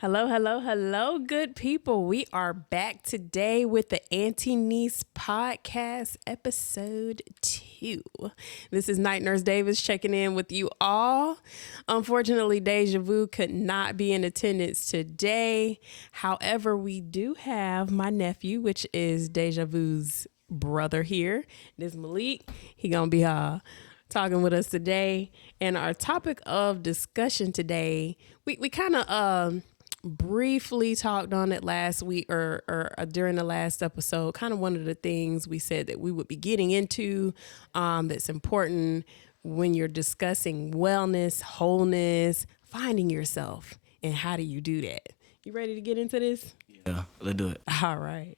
Hello, hello, hello, good people. We are back today with the AN-T-NEES podcast, episode 2. This is Night Nurse Davis checking in with you all. Unfortunately, Deja Vu could not be in attendance today. However, we do have my nephew, which is Deja Vu's brother here. This is Malik. He gonna be talking with us today. And our topic of discussion today, we kind of briefly talked on it last week or during the last episode. Kind of one of the things we said that we would be getting into that's important when you're discussing wellness, wholeness, finding yourself, and how do you do that. You ready to get into this? Yeah, let's do it. All right.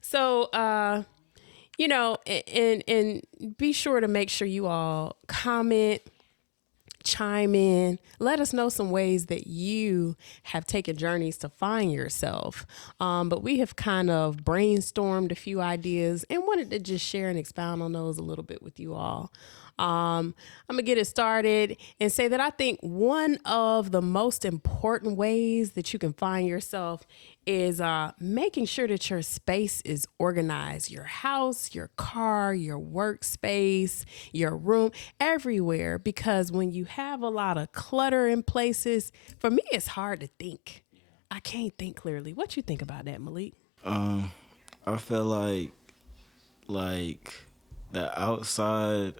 So and be sure to make sure you all comment, chime in, let us know some ways that you have taken journeys to find yourself. But we have kind of brainstormed a few ideas and wanted to just share and expound on those a little bit with you all. I'm going to get it started and say that I think one of the most important ways that you can find yourself is making sure that your space is organized. Your house, your car, your workspace, your room, everywhere. Because when you have a lot of clutter in places, for me, it's hard to think. I can't think clearly. What you think about that, Malik? I feel like the outside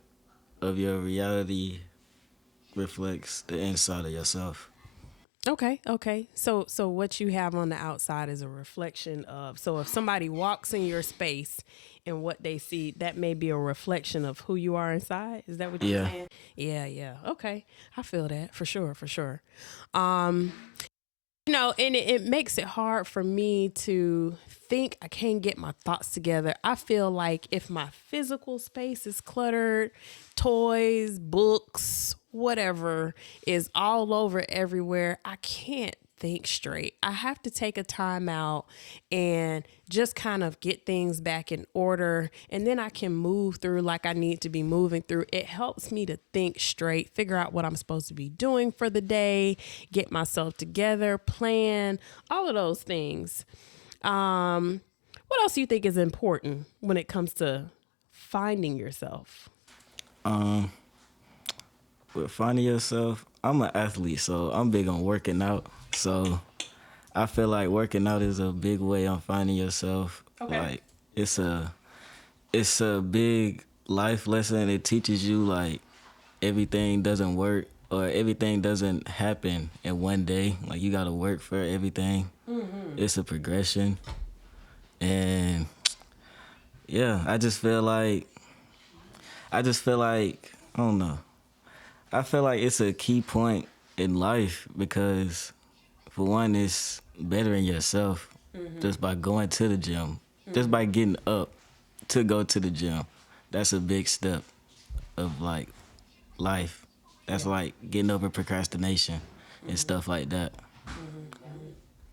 of your reality reflects the inside of yourself. Okay. So what you have on the outside is a reflection of, so if somebody walks in your space and what they see, that may be a reflection of who you are inside. Is that what you're Yeah. saying? Yeah. Okay. I feel that for sure. Um, and it makes it hard for me to think. I can't get my thoughts together. I feel like if my physical space is cluttered, toys, books, whatever is all over everywhere, I can't think straight. I have to take a time out and just kind of get things back in order, and then I can move through like I need to be moving through. It helps me to think straight, figure out what I'm supposed to be doing for the day, get myself together, plan, all of those things. What else do you think is important when it comes to finding yourself? Um, with finding yourself, I'm an athlete, so I'm big on working out. So I feel like working out is a big way on finding yourself. Okay. Like it's a big life lesson. It teaches you like everything doesn't work or everything doesn't happen in one day. Like you gotta work for everything. It's a progression. And yeah, I don't know. I feel like it's a key point in life because for one, it's bettering yourself just by going to the gym, just by getting up to go to the gym. That's a big step of like life. That's like getting over procrastination and stuff like that.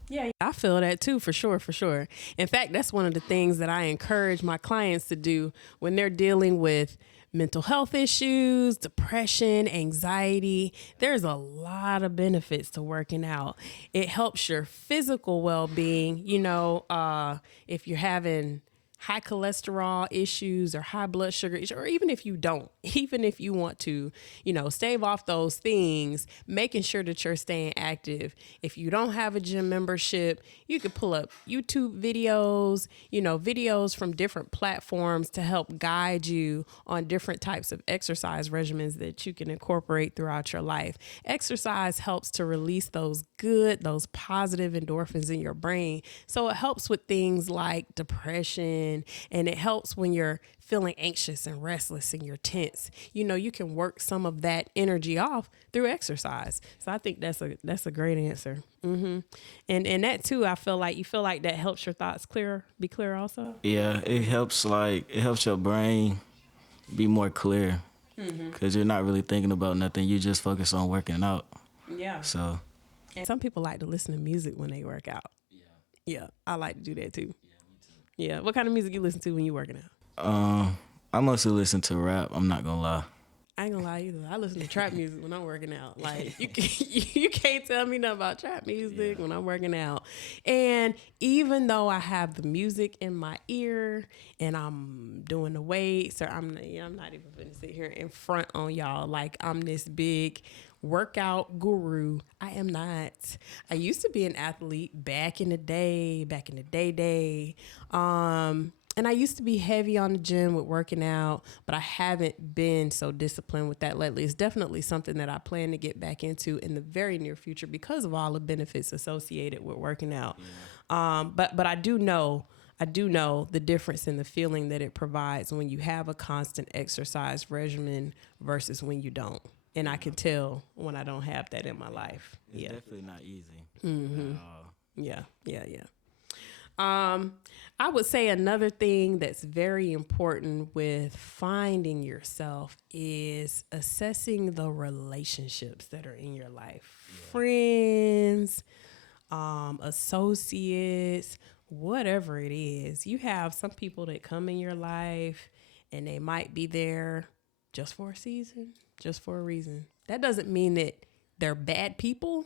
Yeah, I feel that too, for sure. In fact, that's one of the things that I encourage my clients to do when they're dealing with mental health issues, depression, anxiety. There's a lot of benefits to working out. It helps your physical well-being. If you're having high cholesterol issues or high blood sugar issues, or even if you don't, even if you want to, stave off those things, making sure that you're staying active. If you don't have a gym membership, you could pull up YouTube videos, videos from different platforms to help guide you on different types of exercise regimens that you can incorporate throughout your life. Exercise helps to release those positive endorphins in your brain. So it helps with things like depression, and it helps when you're feeling anxious and restless and you're tense. You can work some of that energy off through exercise. So I think that's a great answer. And that too, I feel like you feel like that helps your thoughts be clear also. Yeah, it helps your brain be more clear because you're not really thinking about nothing. You just focus on working out. Yeah. So And some people like to listen to music when they work out. Yeah, I like to do that too. Yeah. What kind of music you listen to when you working out? I mostly listen to rap. I'm not gonna lie. I ain't gonna lie either. I listen to trap music when I'm working out. Like you can't tell me nothing about trap music when I'm working out. And even though I have the music in my ear and I'm doing the weights, or I'm not even gonna sit here in front on y'all like I'm this big workout guru. I am not. I used to be an athlete back in the day. And I used to be heavy on the gym with working out, but I haven't been so disciplined with that lately. It's definitely something that I plan to get back into in the very near future because of all the benefits associated with working out. But I do know the difference in the feeling that it provides when you have a constant exercise regimen versus when you don't. And I can tell when I don't have that in my life. It's definitely not easy. Yeah. I would say another thing that's very important with finding yourself is assessing the relationships that are in your life. Yeah. Friends, associates, whatever it is. You have some people that come in your life and they might be there just for a season, just for a reason. That doesn't mean that they're bad people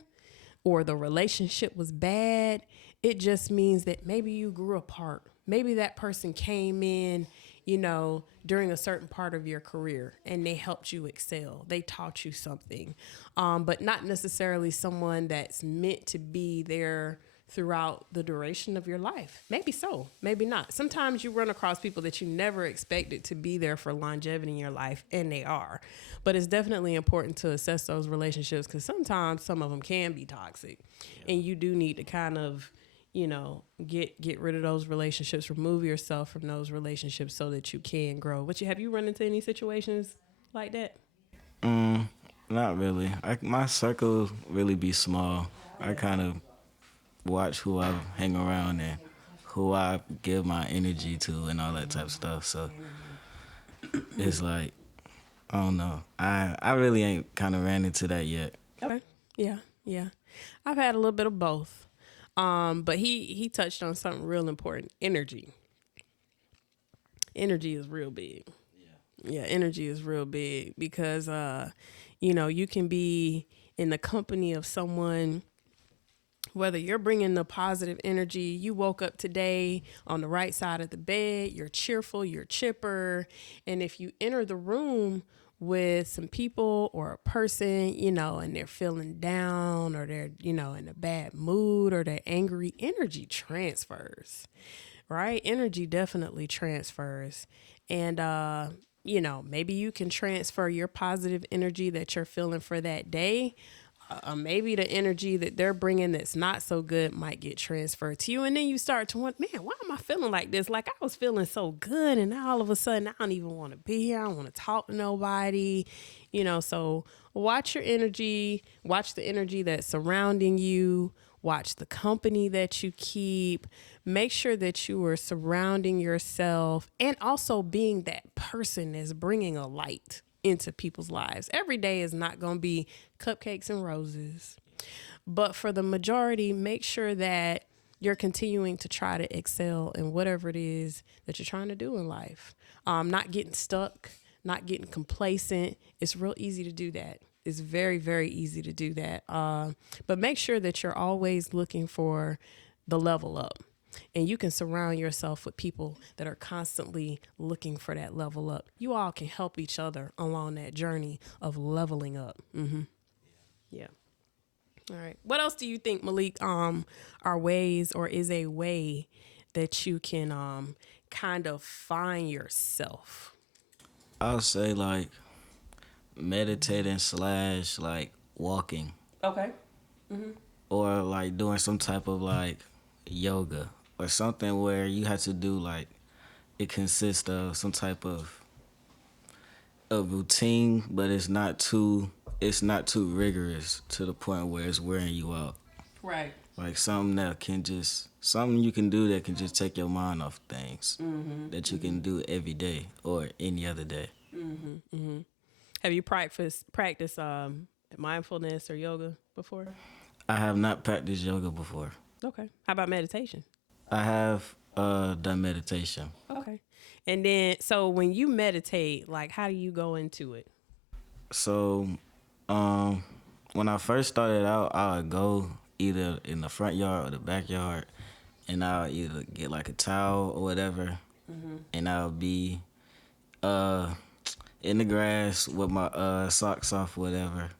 or the relationship was bad. It just means that maybe you grew apart. Maybe that person came in, during a certain part of your career and they helped you excel. They taught you something, but not necessarily someone that's meant to be there throughout the duration of your life. Maybe so, maybe not. Sometimes you run across people that you never expected to be there for longevity in your life, and they are. But it's definitely important to assess those relationships because sometimes some of them can be toxic, and you do need to kind of, get rid of those relationships, remove yourself from those relationships so that you can grow. But have you run into any situations like that? Not really. My circle really be small. I kind of watch who I hang around and who I give my energy to and all that type of stuff. So it's like, I don't know. I really ain't kind of ran into that yet. Okay. Yeah. I've had a little bit of both. But he touched on something real important. Energy is real big. Yeah, energy is real big because, you can be in the company of someone, whether you're bringing the positive energy, you woke up today on the right side of the bed, you're cheerful, you're chipper. And if you enter the room with some people or a person, and they're feeling down or they're, in a bad mood or they're angry, energy transfers, right? Energy definitely transfers. And, maybe you can transfer your positive energy that you're feeling for that day. Maybe the energy that they're bringing that's not so good might get transferred to you. And then you start to wonder, man, why am I feeling like this? Like I was feeling so good. And now all of a sudden I don't even want to be here. I don't want to talk to nobody, so watch your energy, watch the energy that's surrounding you, watch the company that you keep, make sure that you are surrounding yourself and also being that person that's bringing a light into people's lives. Every day is not going to be cupcakes and roses, but for the majority, make sure that you're continuing to try to excel in whatever it is that you're trying to do in life. Not getting stuck, not getting complacent. It's real easy to do that. It's very, very easy to do that. But make sure that you're always looking for the level up. And you can surround yourself with people that are constantly looking for that level up. You all can help each other along that journey of leveling up. Yeah. All right. What else do you think, Malik, are ways or is a way that you can kind of find yourself? I'll say like meditating / like walking. Okay. Or like doing some type of like yoga or something where you have to do like it consists of some type of a routine, but it's not too rigorous to the point where it's wearing you out. Right. Like something you can do that can just take your mind off things that you can do every day or any other day. Have you practiced mindfulness or yoga before? I have not practiced yoga before. Okay. How about meditation? I have done meditation. Okay. And then, so when you meditate, like, how do you go into it? So, um, when I first started out, I would go either in the front yard or the backyard, and I'll either get like a towel or whatever, and I'll be uh in the grass with my socks off, whatever,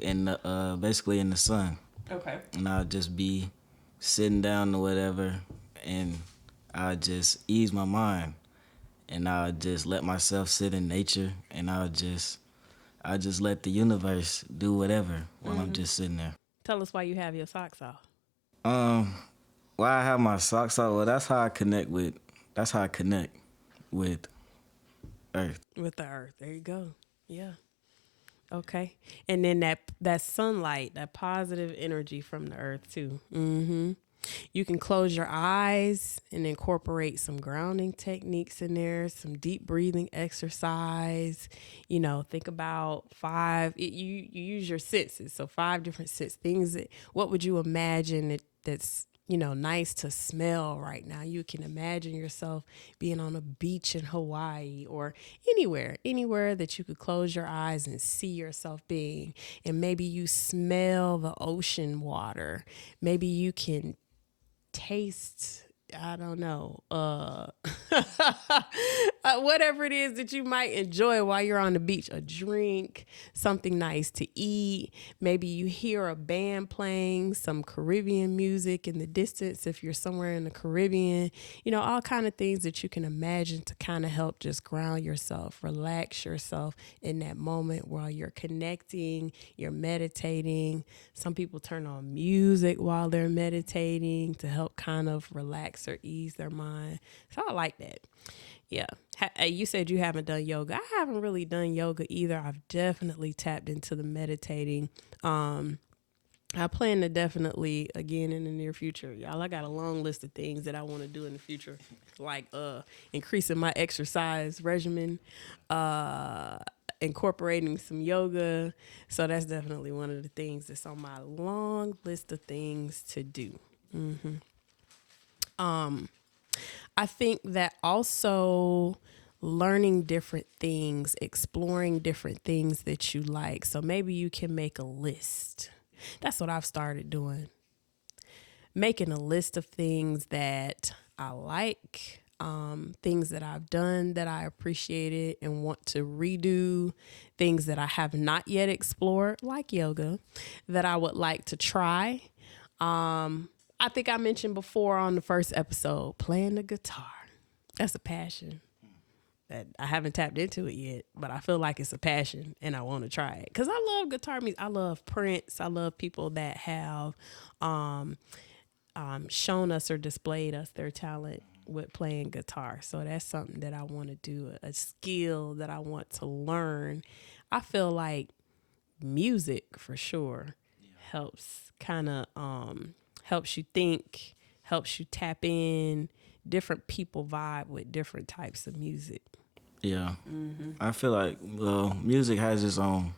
in the basically in the sun, Okay. and I'll just be sitting down or whatever, and I'll just ease my mind, and I'll just let myself sit in nature, and I just let the universe do whatever while I'm just sitting there. Tell us why you have your socks off. Um, why I have my socks off? Well, that's how I connect with. That's how I connect with Earth. With the earth. There you go. Yeah. Okay. And then that sunlight, that positive energy from the earth too. You can close your eyes and incorporate some grounding techniques in there, some deep breathing exercise. Think about you use your senses. So 5 different senses. What would you imagine that's nice to smell right now? You can imagine yourself being on a beach in Hawaii or anywhere that you could close your eyes and see yourself being. And maybe you smell the ocean water. Maybe you can taste, I don't know, whatever it is that you might enjoy while you're on the beach, a drink, something nice to eat. Maybe you hear a band playing some Caribbean music in the distance if you're somewhere in the Caribbean. All kind of things that you can imagine to kind of help just ground yourself, relax yourself in that moment while you're connecting, you're meditating. Some people turn on music while they're meditating to help kind of relax or ease their mind. So I like that. Yeah. You said you haven't done yoga. I haven't really done yoga either. I've definitely tapped into the meditating. I plan to definitely again in the near future. Y'all, I got a long list of things that I want to do in the future, like increasing my exercise regimen, incorporating some yoga. So that's definitely one of the things that's on my long list of things to do. I think that also learning different things, exploring different things that you like. So maybe you can make a list. That's what I've started doing. Making a list of things that I like, things that I've done that I appreciated and want to redo, things that I have not yet explored, like yoga, that I would like to try. I think I mentioned before on the first episode, playing the guitar. That's a passion that I haven't tapped into it yet, but I feel like it's a passion and I want to try it because I love guitar music. I love Prince. I love people that have shown us or displayed us their talent with playing guitar. So that's something that I want to do, a skill that I want to learn. I feel like music for sure helps kind of helps you think, helps you tap in. Different people vibe with different types of music. Yeah, I feel like music has its own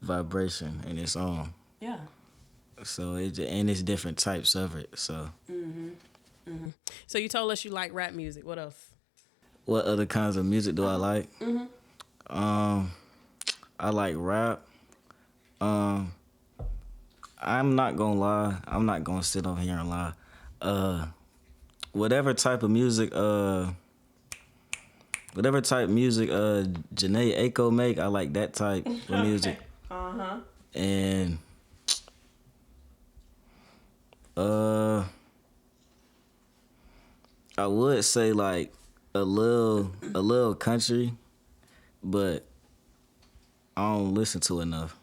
vibration and its own. Yeah. So it's different types of it. So So you told us you like rap music. What else? what other kinds of music do I like? I like rap. Um, I'm not gonna lie. I'm not gonna sit over here and lie. Whatever type of music, Janae Aiko make, I like that type of music. And I would say like a little country, but I don't listen to enough.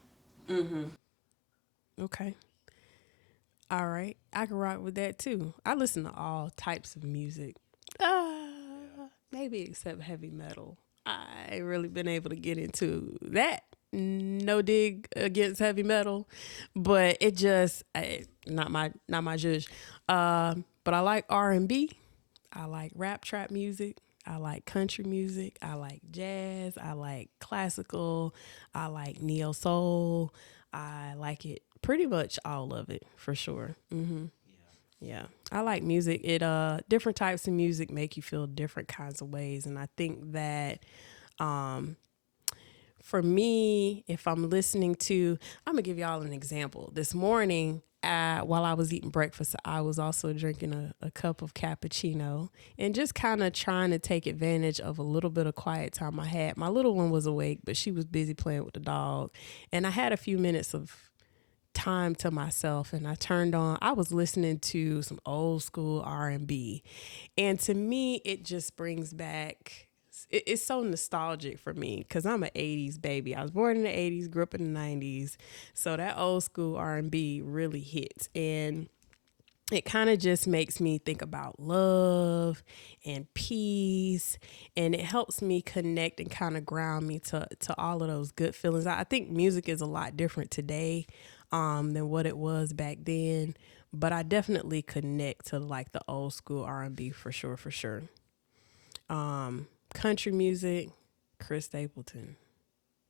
Okay. All right. I can rock with that too. I listen to all types of music. Maybe except heavy metal. I ain't really been able to get into that. No dig against heavy metal, but it just not my judge. But I like R&B. I like rap trap music. I like country music. I like jazz. I like classical. I like neo soul. I like it pretty much all of it for sure. Yeah. I like music. It different types of music make you feel different kinds of ways, and I think that for me, if I'm listening to, I'm gonna give y'all an example. This morning, while I was eating breakfast, I was also drinking a cup of cappuccino and just kind of trying to take advantage of a little bit of quiet time I had. My little one was awake, but she was busy playing with the dog. And I had a few minutes of time to myself, and I was listening to some old school R&B. And to me, it just brings back, it's so nostalgic for me because I'm an 80s baby. I was born in the 80s, grew up in the 90s. So that old school R&B really hits. And it kind of just makes me think about love and peace. And it helps me connect and kind of ground me to all of those good feelings. I think music is a lot different today than what it was back then. But I definitely connect to like the old school R&B for sure, for sure. Country music, Chris Stapleton.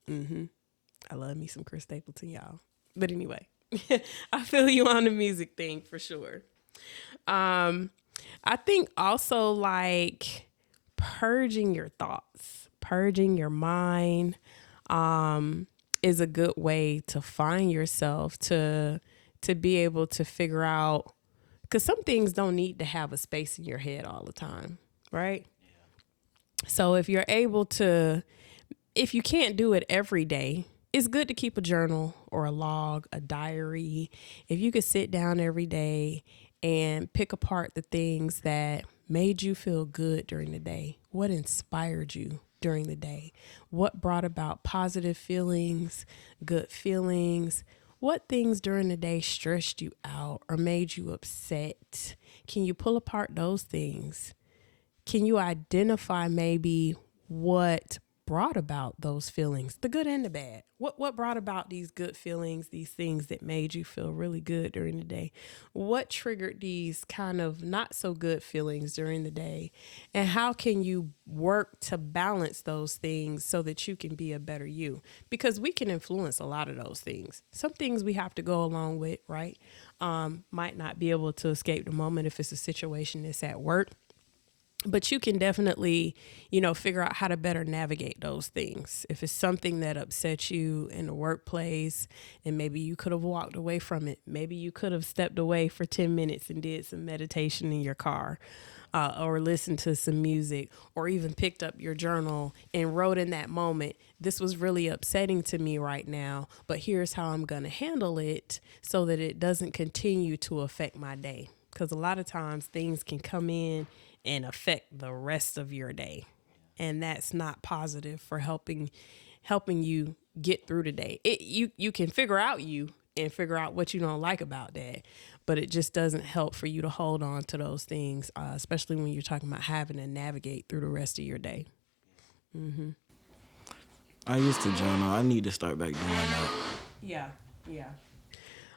I love me some Chris Stapleton, y'all. But anyway, I feel you on the music thing for sure. I think also like purging your thoughts, purging your mind, is a good way to find yourself, to be able to figure out, because some things don't need to have a space in your head all the time, right? So if you're able to, if you can't do it every day, it's good to keep a journal or a log, a diary. If you could sit down every day and pick apart the things that made you feel good during the day, what inspired you during the day, what brought about positive feelings, good feelings, what things during the day stressed you out or made you upset. Can you pull apart those things? Can you identify maybe what brought about those feelings, the good and the bad? What brought about these good feelings, these things that made you feel really good during the day? What triggered these kind of not so good feelings during the day? And how can you work to balance those things so that you can be a better you? Because we can influence a lot of those things. Some things we have to go along with, right? Might not be able to escape the moment if it's a situation that's at work. But you can definitely, figure out how to better navigate those things. If it's something that upsets you in the workplace and maybe you could have walked away from it, maybe you could have stepped away for 10 minutes and did some meditation in your car, or listened to some music, or even picked up your journal and wrote in that moment, this was really upsetting to me right now, but here's how I'm going to handle it so that it doesn't continue to affect my day. Because a lot of times things can come in and affect the rest of your day. And that's not positive for helping you get through the day. You can figure out you and figure out what you don't like about that, but it just doesn't help for you to hold on to those things, especially when you're talking about having to navigate through the rest of your day. I used to journal. I need to start back doing that.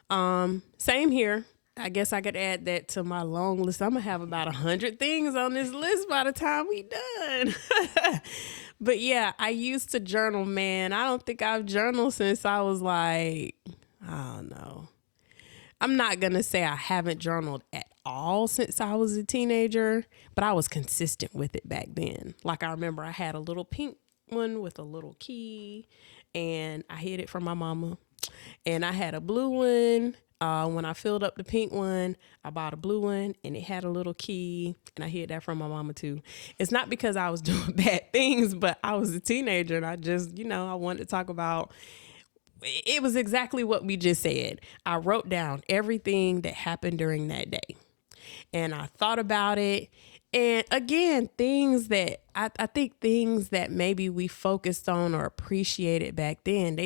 Yeah. Same here. I guess I could add that to my long list. I'm going to have about 100 things on this list by the time we done. But yeah, I used to journal, man. I don't think I've journaled since I was like, I don't know. I'm not going to say I haven't journaled at all since I was a teenager, but I was consistent with it back then. Like I remember I had a little pink one with a little key, and I hid it from my mama. And I had a blue one. When I filled up the pink one, I bought a blue one and it had a little key, and I hid that from my mama too. It's not because I was doing bad things, but I was a teenager and I just, I wanted to talk about, it was exactly what we just said. I wrote down everything that happened during that day and I thought about it. And again, things that I think things that maybe we focused on or appreciated back then,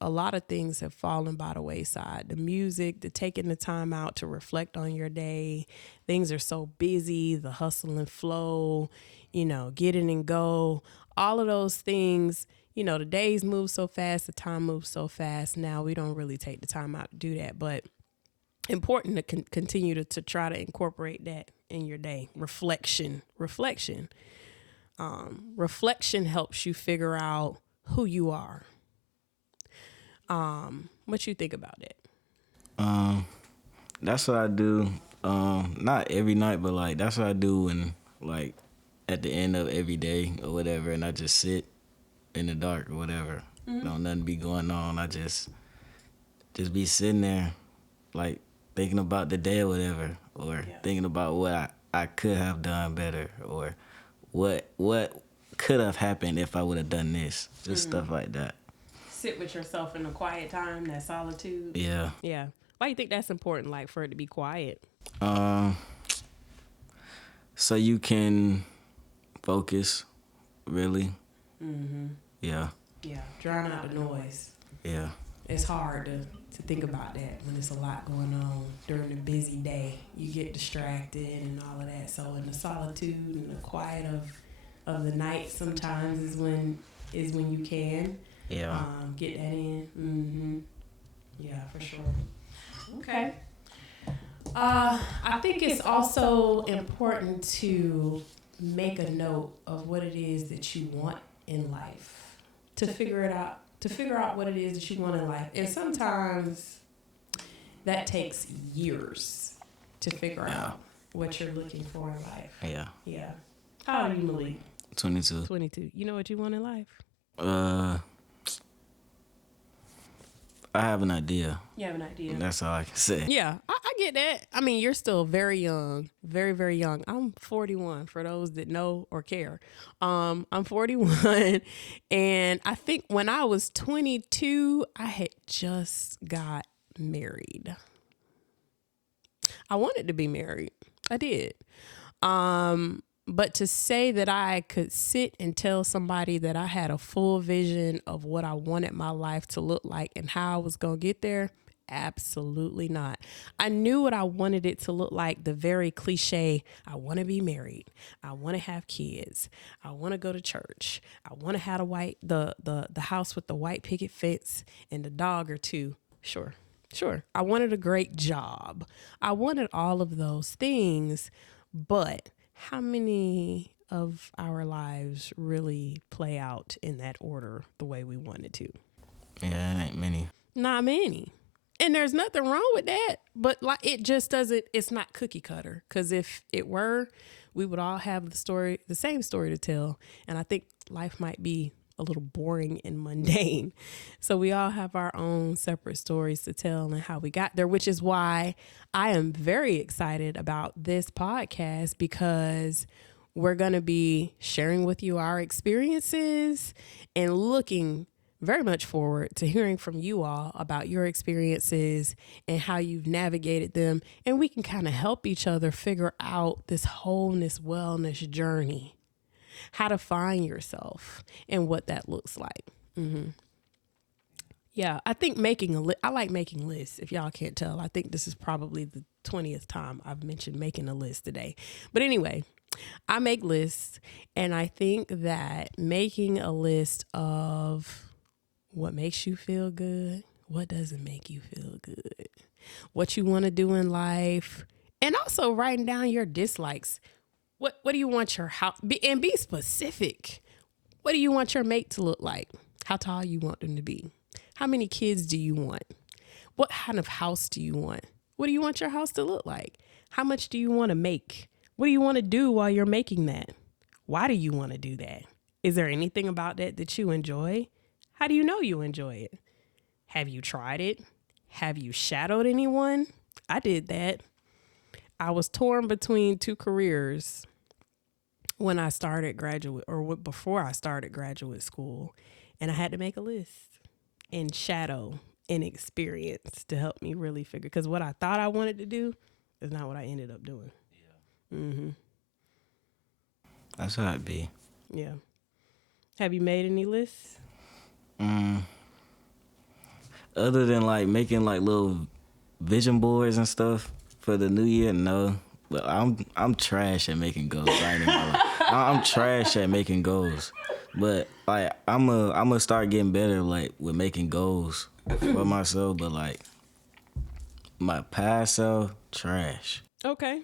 a lot of things have fallen by the wayside. The music, the taking the time out to reflect on your day. Things are so busy, the hustle and flow, get in and go. All of those things, the days move so fast, the time moves so fast. Now we don't really take the time out to do that, but important to continue to try to incorporate that in your day. Reflection helps you figure out who you are. What you think about it? That's what I do. Not every night, but like that's what I do when like at the end of every day or whatever, and I just sit in the dark or whatever, Nothing be going on. I just be sitting there, like thinking about the day or whatever, or thinking about what I could have done better, or what could have happened if I would have done this. Just stuff like that. Sit with yourself in a quiet time, that solitude. Yeah. Yeah. Why do you think that's important, like, for it to be quiet? So you can focus, really. Yeah. Yeah. Drown out the noise. Yeah. It's hard to think about that when there's a lot going on during a busy day. You get distracted and all of that. So in the solitude and the quiet of the night, sometimes is when you can get that in. Yeah, for sure. Okay. I think it's also important to make a note of what it is that you want in life, to figure out what it is that you want in life. And sometimes that takes years to figure out what you're looking for in life. Yeah. Yeah. How old are you, Malik? 22. 22. You know what you want in life? I have an idea. You have an idea. That's all I can say. Yeah, I get that. I mean, you're still very young, very, very young. I'm 41 for those that know or care. I'm 41, and I think when I was 22, I had just got married. I wanted to be married. I did. But to say that I could sit and tell somebody that I had a full vision of what I wanted my life to look like and how I was going to get there, absolutely not. I knew what I wanted it to look like, the very cliche, I want to be married. I want to have kids. I want to go to church. I want to have the house with the white picket fence and a dog or two. Sure. I wanted a great job. I wanted all of those things, but how many of our lives really play out in that order the way we wanted to? Yeah, it ain't many. Not many. And there's nothing wrong with that, but like it just doesn't, it's not cookie cutter. Because if it were, we would all have the same story to tell. And I think life might be a little boring and mundane. So we all have our own separate stories to tell and how we got there, which is why I am very excited about this podcast, because we're going to be sharing with you our experiences and looking very much forward to hearing from you all about your experiences and how you've navigated them. And we can kind of help each other figure out this wholeness, wellness journey, how to find yourself and what that looks like. Yeah, I think I like making lists. If y'all can't tell, I think this is probably the 20th time I've mentioned making a list today. But anyway, I make lists, and I think that making a list of what makes you feel good, what doesn't make you feel good, what you want to do in life, and also writing down your dislikes. What do you want your house, and be specific. What do you want your mate to look like? How tall you want them to be? How many kids do you want? What kind of house do you want? What do you want your house to look like? How much do you want to make? What do you want to do while you're making that? Why do you want to do that? Is there anything about that you enjoy? How do you know you enjoy it? Have you tried it? Have you shadowed anyone? I did that. I was torn between two careers when I started before I started graduate school, and I had to make a list and shadow and experience to help me really figure, because what I thought I wanted to do is not what I ended up doing. Yeah. That's how it be. Yeah. Have you made any lists? Other than like making like little vision boards and stuff for the new year, no. But I'm trash at making goals. I'm trash at making goals. But like I'm gonna start getting better like with making goals for myself. But like my past self, trash. Okay.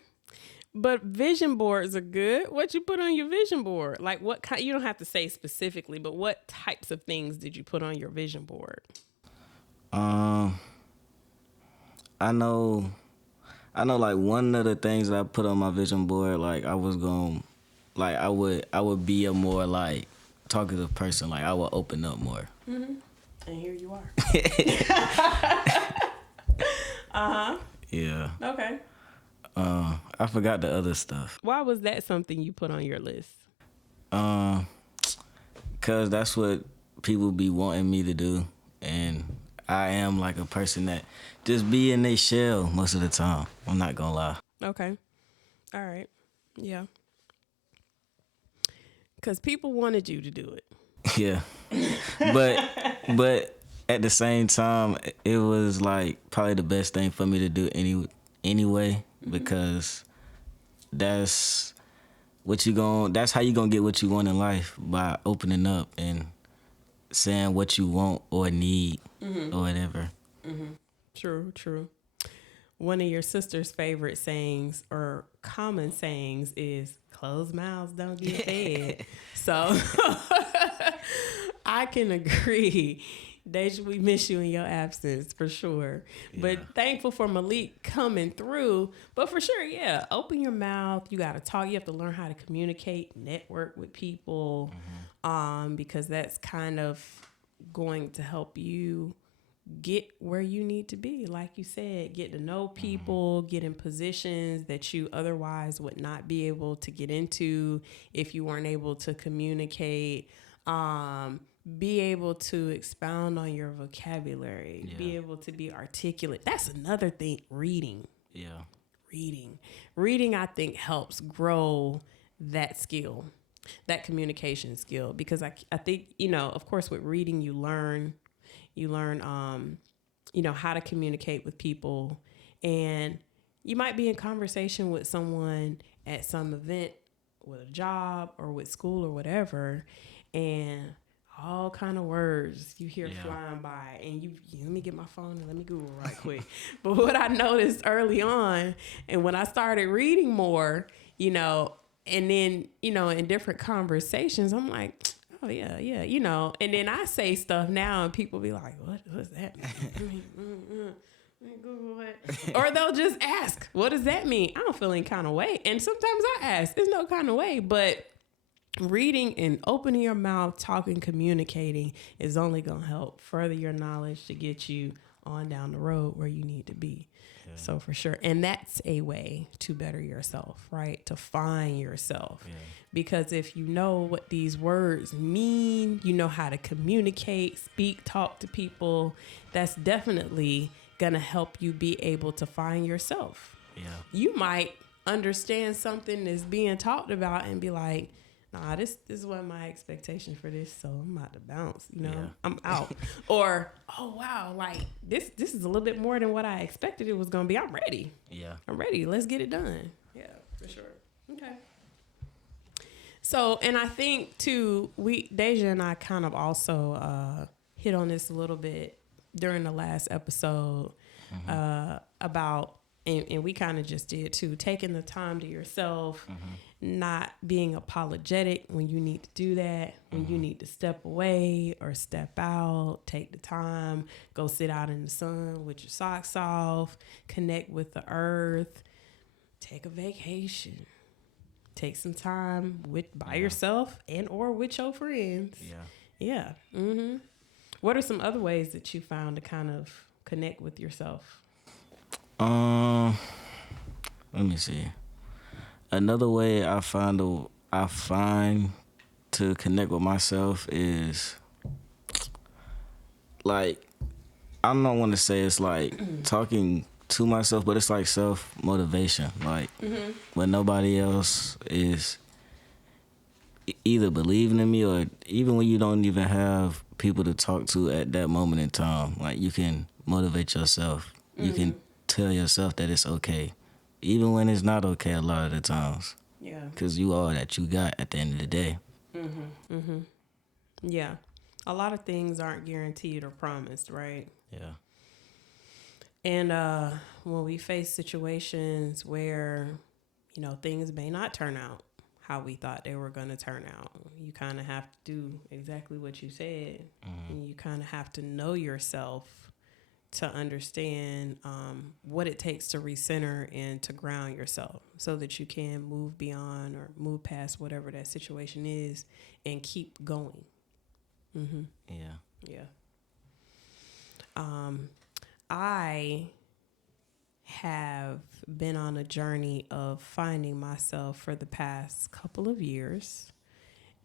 But vision boards are good. What you put on your vision board? Like what kind? You don't have to say specifically, but what types of things did you put on your vision board? I know like one of the things that I put on my vision board, like I would be a more like talkative person. Like I would open up more. And here you are. Yeah. Okay. I forgot the other stuff. Why was that something you put on your list? Cause that's what people be wanting me to do, and I am like a person that just be in their shell most of the time. I'm not gonna lie. Okay. All right. Yeah. Because people wanted you to do it. Yeah, but at the same time, it was like probably the best thing for me to do anyway, because that's that's how you gonna get what you want in life, by opening up and saying what you want or need or whatever. True. One of your sister's favorite sayings or common sayings is closed mouths don't get fed. So I can agree. Deja, we miss you in your absence for sure. Yeah. But thankful for Malik coming through. But for sure, yeah, open your mouth. You got to talk. You have to learn how to communicate, network with people, because that's kind of going to help you get where you need to be. Like you said, get to know people, get in positions that you otherwise would not be able to get into if you weren't able to communicate. Be able to expound on your vocabulary, be able to be articulate. That's another thing. Reading, I think helps grow that skill, that communication skill, because I think, of course with reading you learn how to communicate with people, and you might be in conversation with someone at some event, with a job or with school or whatever, and all kind of words you hear flying by, and you let me get my phone and let me Google right quick. But what I noticed early on, and when I started reading more, and then, in different conversations, I'm like, oh yeah, and then I say stuff now and people be like, what's that mean? Google it. Or they'll just ask, what does that mean? I don't feel any kind of way. And sometimes I ask, there's no kind of way, but reading and opening your mouth, talking, communicating is only going to help further your knowledge to get you on down the road where you need to be. Yeah. So for sure. And that's a way to better yourself, right? To find yourself. Yeah. Because if you know what these words mean, you know how to communicate, speak, talk to people, that's definitely going to help you be able to find yourself. Yeah. You might understand something that's being talked about and be like, nah, this wasn't my expectation for this, so I'm about to bounce, I'm out. Or, oh wow, like this is a little bit more than what I expected it was gonna be. I'm ready. Yeah. I'm ready. Let's get it done. Yeah, for sure. Okay. So, and I think too, Deja and I kind of also hit on this a little bit during the last episode about, and we kind of just did too, taking the time to yourself, not being apologetic when you need to do that, when you need to step away or step out, take the time, go sit out in the sun with your socks off, connect with the earth, take a vacation, take some time by yourself and or with your friends. Yeah. What are some other ways that you found to kind of connect with yourself? Let me see. Another way I find to connect with myself is like, I don't want to say it's like talking to myself, but it's like self-motivation. Like when nobody else is either believing in me, or even when you don't even have people to talk to at that moment in time, like you can motivate yourself. You can tell yourself that it's okay, even when it's not okay a lot of the times. Yeah. Because you are that you got at the end of the day. Yeah. A lot of things aren't guaranteed or promised, right? Yeah. And when we face situations where, things may not turn out how we thought they were going to turn out, you kind of have to do exactly what you said. And you kind of have to know yourself to understand what it takes to recenter and to ground yourself so that you can move beyond or move past whatever that situation is and keep going. Yeah. I have been on a journey of finding myself for the past couple of years.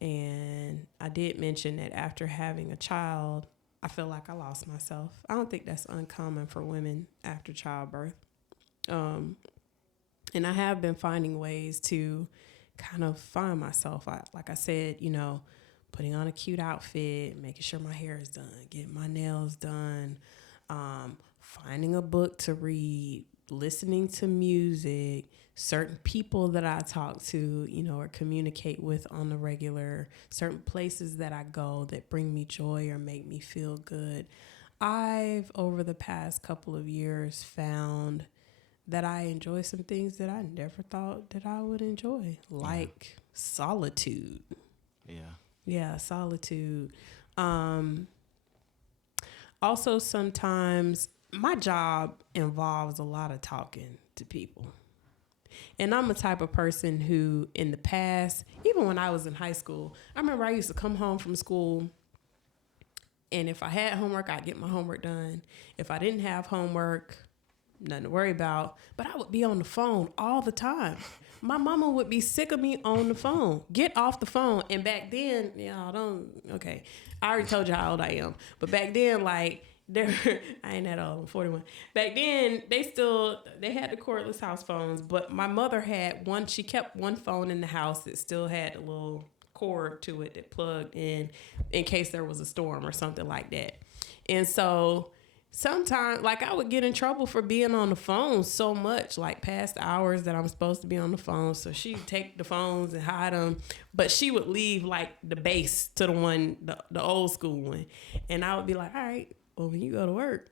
And I did mention that after having a child, I feel like I lost myself. I don't think that's uncommon for women after childbirth. And I have been finding ways to kind of find myself. Like I said, putting on a cute outfit, making sure my hair is done, getting my nails done, finding a book to read, listening to music, certain people that I talk to, or communicate with on the regular, certain places that I go that bring me joy or make me feel good. I've, over the past couple of years, found that I enjoy some things that I never thought that I would enjoy, like solitude. Yeah, solitude. Also, sometimes my job involves a lot of talking to people. And I'm a type of person who, in the past, even when I was in high school, I remember I used to come home from school, and if I had homework, I'd get my homework done. If I didn't have homework, nothing to worry about. But I would be on the phone all the time. My mama would be sick of me on the phone. Get off the phone. And back then, okay. I already told you how old I am. But back then, I ain't that old, I'm 41. Back then, they had the cordless house phones, but my mother had one. She kept one phone in the house that still had a little cord to it that plugged in case there was a storm or something like that. And so sometimes, I would get in trouble for being on the phone so much, past hours that I'm supposed to be on the phone. So she'd take the phones and hide them, but she would leave the base to the one, the old school one. And I would be like, all right, well, when you go to work,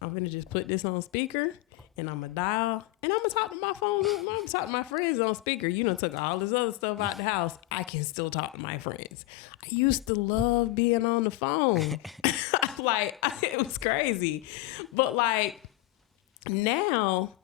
I'm going to just put this on speaker and I'm going to dial and I'm going to talk to my phone. I'm going to talk to my friends on speaker. Took all this other stuff out the house. I can still talk to my friends. I used to love being on the phone. It was crazy. But now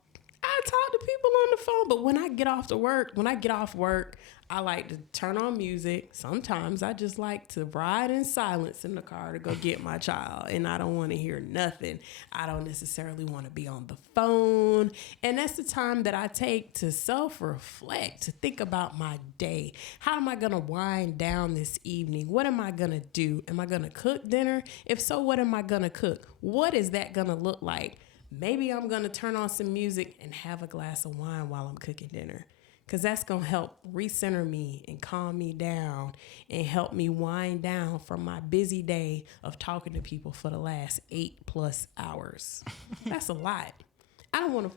I talk to people on the phone. But when I get off work, I like to turn on music. Sometimes I just like to ride in silence in the car to go get my child. And I don't want to hear nothing. I don't necessarily want to be on the phone. And that's the time that I take to self-reflect, to think about my day. How am I going to wind down this evening? What am I going to do? Am I going to cook dinner? If so, what am I going to cook? What is that going to look like? Maybe I'm going to turn on some music and have a glass of wine while I'm cooking dinner. Because that's going to help recenter me and calm me down and help me wind down from my busy day of talking to people for the last 8+ hours. That's a lot. Sometimes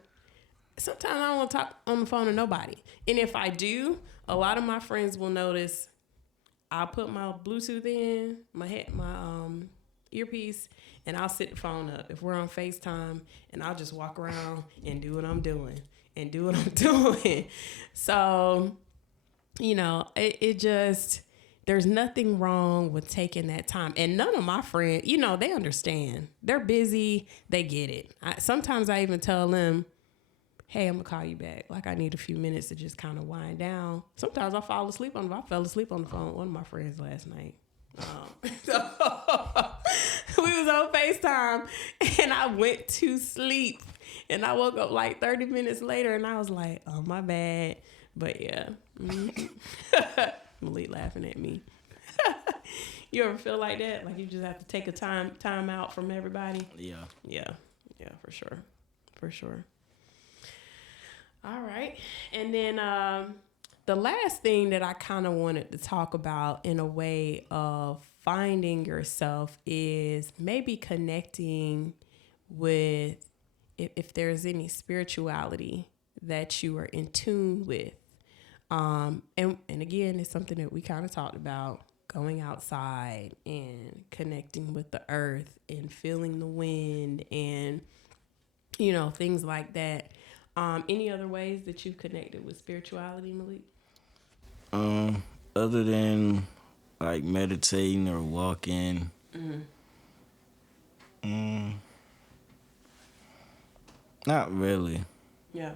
I don't want to talk on the phone to nobody. And if I do, a lot of my friends will notice I'll put my Bluetooth in, my earpiece, and I'll sit the phone up if we're on FaceTime, and I'll just walk around and do what I'm doing. So, there's nothing wrong with taking that time. And none of my friends, they understand. They're busy. They get it. Sometimes I even tell them, hey, I'm going to call you back. I need a few minutes to just kind of wind down. Sometimes I fell asleep on the phone with one of my friends last night. So we was on FaceTime and I went to sleep. And I woke up 30 minutes later and I was like, oh, my bad. But yeah. Malik laughing at me. You ever feel like that? You just have to take a time out from everybody? Yeah. Yeah, for sure. All right. And then the last thing that I kind of wanted to talk about in a way of finding yourself is maybe connecting with if there's any spirituality that you are in tune with. And again, it's something that we kind of talked about, going outside and connecting with the earth and feeling the wind and, things like that. Any other ways that you've connected with spirituality, Malik? Other than meditating or walking. Not really. Yeah.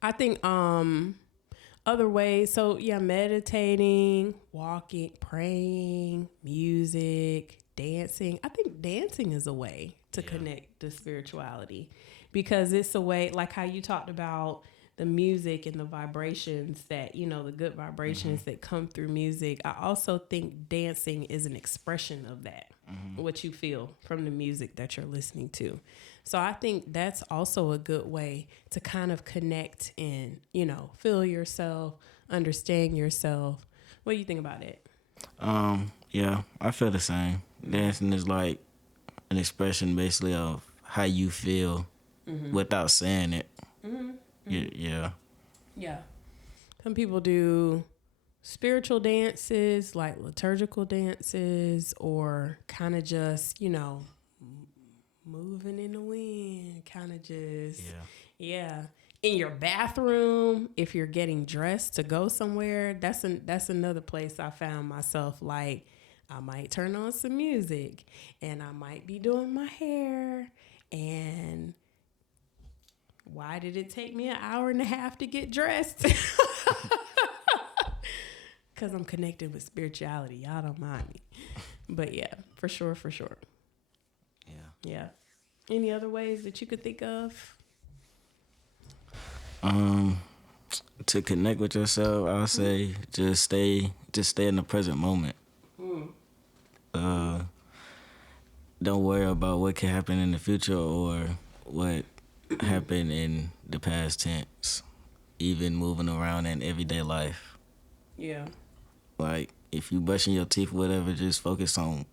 I think other ways, so meditating, walking, praying, music, dancing. I think dancing is a way to connect to spirituality, because it's a way, like how you talked about the music and the vibrations that, the good vibrations that come through music. I also think dancing is an expression of that, what you feel from the music that you're listening to. So I think that's also a good way to kind of connect and, feel yourself, understand yourself. What do you think about it? Yeah, I feel the same. Dancing is like an expression basically of how you feel without saying it. Yeah. Yeah. Some people do spiritual dances, like liturgical dances, or kind of just, moving in the wind, kind of just, yeah. In your bathroom, if you're getting dressed to go somewhere, that's another place I found myself. Like, I might turn on some music, and I might be doing my hair, and why did it take me an hour and a half to get dressed? Because I'm connected with spirituality. Y'all don't mind me. But yeah, for sure. Yeah. Any other ways that you could think of? To connect with yourself, I would say just stay in the present moment. Don't worry about what can happen in the future or what happened in the past tense, even moving around in everyday life. Yeah. Like, if you brushing your teeth or whatever, just focus on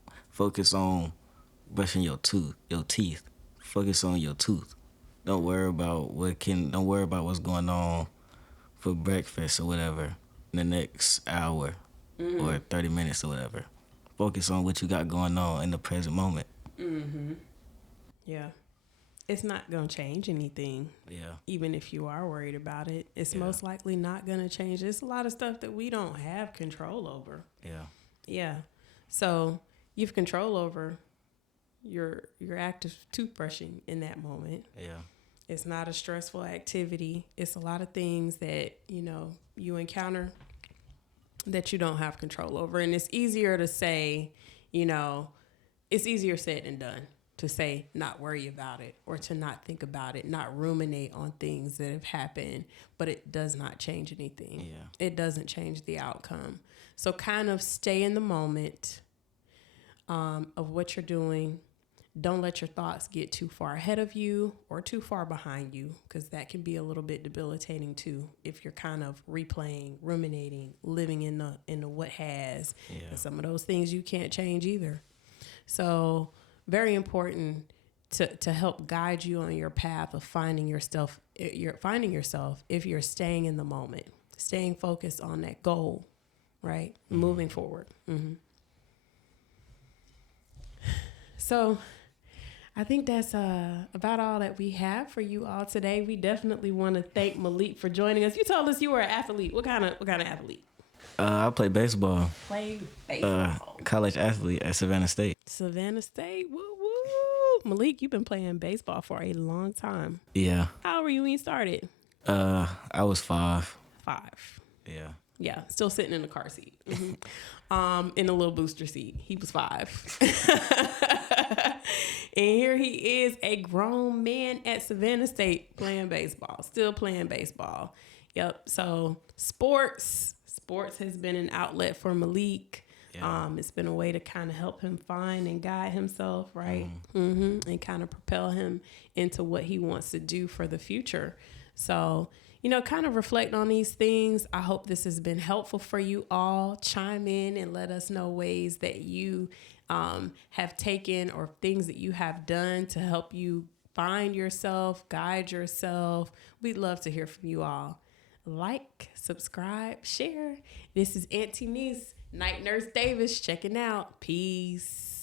brushing your teeth. Focus on your tooth. Don't worry about what's going on for breakfast or whatever in the next hour or 30 minutes or whatever. Focus on what you got going on in the present moment. Yeah. It's not going to change anything. Yeah. Even if you are worried about it, it's most likely not going to change. There's a lot of stuff that we don't have control over. Yeah. Yeah. So you've control over your active toothbrushing in that moment. Yeah. It's not a stressful activity. It's a lot of things that, you encounter that you don't have control over. And it's easier to say, it's easier said than done to say not worry about it or to not think about it, not ruminate on things that have happened, but it does not change anything. Yeah. It doesn't change the outcome. So kind of stay in the moment of what you're doing. Don't let your thoughts get too far ahead of you or too far behind you, because that can be a little bit debilitating too if you're kind of replaying, ruminating, living in the what has. And some of those things you can't change either. So very important to help guide you on your path of finding yourself if you're staying in the moment, staying focused on that goal, right? Moving forward. So I think that's about all that we have for you all today. We definitely want to thank Malik for joining us. You told us you were an athlete. What kind of athlete? I play baseball. Play baseball. College athlete at Savannah State. Savannah State. Woo woo. Malik, you've been playing baseball for a long time. Yeah. How old were you when you started? I was 5. 5. Yeah. Yeah, still sitting in the car seat. In a little booster seat. He was 5. And here he is, a grown man at Savannah State playing baseball, still playing baseball. Yep. So sports has been an outlet for Malik. Yeah. It's been a way to kind of help him find and guide himself, right? And kind of propel him into what he wants to do for the future. So, kind of reflect on these things. I hope this has been helpful for you all. Chime in and let us know ways that you have taken or things that you have done to help you find yourself, guide yourself. We'd love to hear from you all. Like, subscribe, share. This is AN-T-NEES, Night Nurse Davis checking out. Peace.